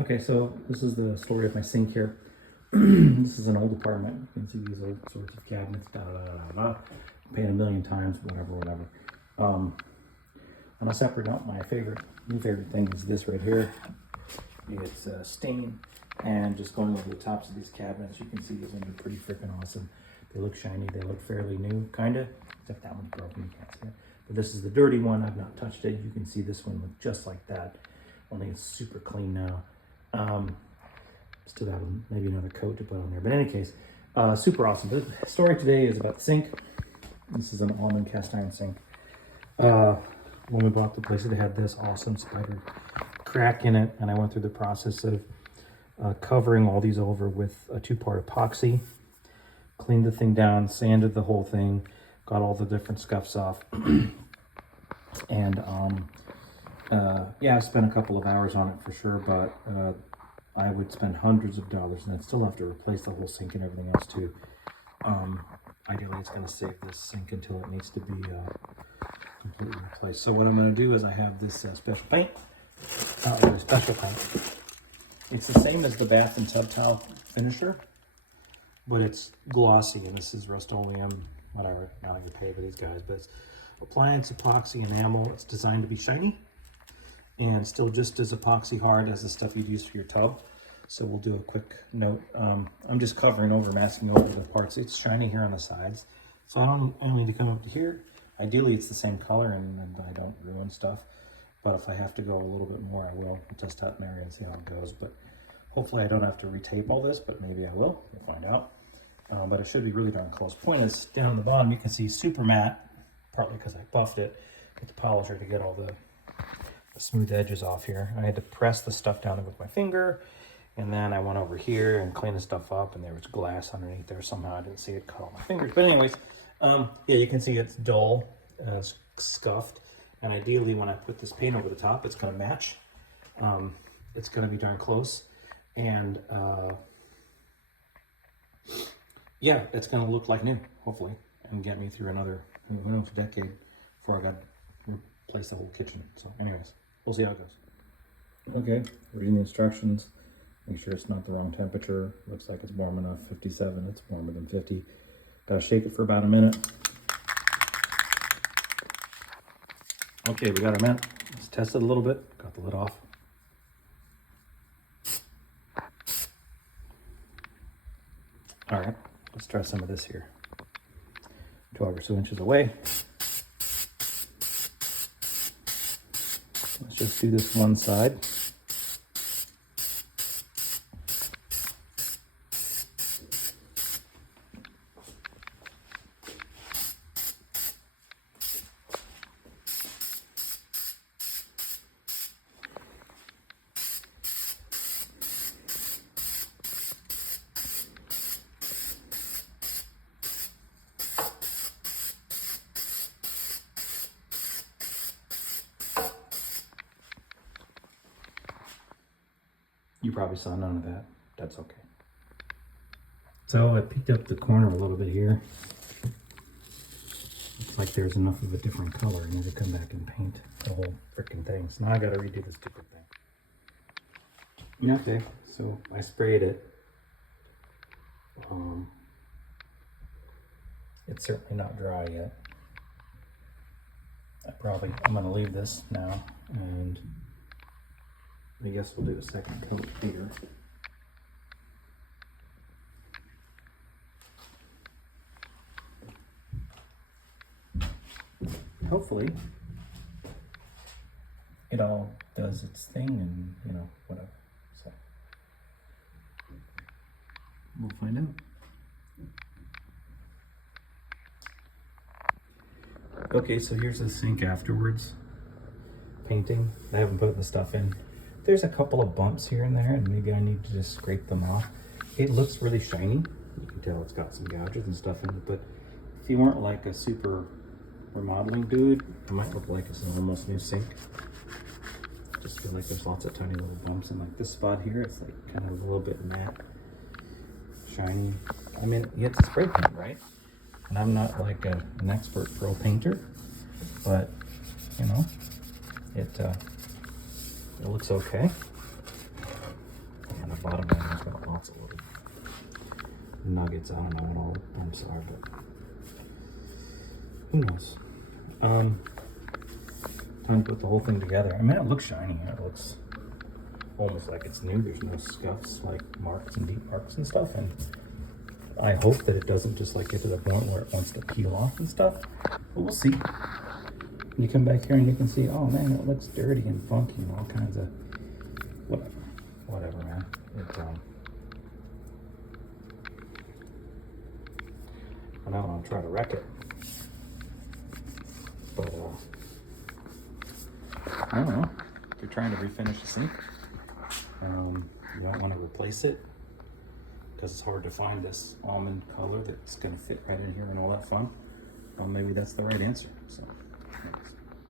Okay, so this is the story of my sink here. This is an old apartment. You can see these old sorts of cabinets. Paid a million times, whatever. I'm gonna separate out my new favorite thing is this right here. It's stain, and just going over the tops of these cabinets, you can see these ones are pretty freaking awesome. They look shiny. They look fairly new, kinda. Except that one's broken. You can't see it. But this is the dirty one. I've not touched it. You can see this one look just like that. Only it's super clean now. Still have maybe another coat to put on there, but in any case, super awesome. The story today is about the sink. This is an almond cast iron sink. When we bought the place, it had this awesome spider crack in it, and I went through the process of covering all these over with a 2-part epoxy, cleaned the thing down, sanded the whole thing, got all the different scuffs off, and yeah, I spent a couple of hours on it for sure, but I would spend hundreds of dollars, and I'd still have to replace the whole sink and everything else too. Ideally, it's going to save this sink until it needs to be completely replaced. So what I'm going to do is I have this special paint. Not really special paint. It's the same as the bath and tub tile finisher, but it's glossy, and this is Rust-Oleum, whatever. Not like you pay for these guys, but it's appliance epoxy enamel. It's designed to be shiny and still just as epoxy hard as the stuff you'd use for your tub. So we'll do a quick note. I'm just covering over, masking over the parts. It's shiny here on the sides, so I don't need to come up to here. Ideally, it's the same color, and I don't ruin stuff. But if I have to go a little bit more, I will. I'll test out an area and see how it goes. But hopefully I don't have to retape all this, but maybe I will. We'll find out. But it should be really darn close. Point is, down the bottom, you can see super matte, partly because I buffed it with the polisher to get all the smooth edges off here. I had to press the stuff down with my finger, and then I went over here and cleaned the stuff up, and there was glass underneath there. Somehow I didn't see it cut on my fingers. But anyways, yeah, you can see it's dull, scuffed, and ideally when I put this paint over the top, it's going to match. It's going to be darn close, and yeah, it's going to look like new, hopefully, and get me through another, who knows, decade before I got to replace the whole kitchen. So anyways, we'll see how it goes. Okay, reading the instructions. Make sure it's not the wrong temperature. Looks like it's warm enough, 57. It's warmer than 50. Gotta shake it for about a minute. Okay, we got a minute. Let's test it a little bit. Got the lid off. All right, let's try some of this here. 12 or so inches away. Let's just do this one side. You probably saw none of that. That's okay. So I picked up the corner a little bit here. Looks like there's enough of a different color. I need to come back and paint the whole freaking thing. So now I gotta redo this stupid thing. Okay, so I sprayed it. It's certainly not dry yet. I'm gonna leave this now, and I guess we'll do a second coat here. Hopefully, it all does its thing, and whatever. So we'll find out. Okay, so here's the sink afterwards. Painting. I haven't put the stuff in. There's a couple of bumps here and there, and maybe I need to just scrape them off. It looks really shiny. You can tell it's got some gouges and stuff in it, but if you weren't like a super remodeling dude, it might look like it's an almost new sink. I just feel like there's lots of tiny little bumps, and like this spot here, it's like kind of a little bit matte, shiny. I mean, it's a spray paint, right? And I'm not like an expert pro painter, but it looks okay. bottom end has got lots of little nuggets. I don't know what all the bumps are, but who knows? Time to put the whole thing together. I mean, it looks shiny. It looks almost like it's new. There's no scuffs, like marks and deep marks and stuff. And I hope that it doesn't just like get to the point where it wants to peel off and stuff. But we'll see. You come back here and you can see, oh man, it looks dirty and funky and all kinds of whatever, man. I'm not gonna try to wreck it, but I don't know. If you're trying to refinish the sink, you don't want to replace it because it's hard to find this almond color that's gonna fit right in here and all that fun. Well, maybe that's the right answer. So. Anyways.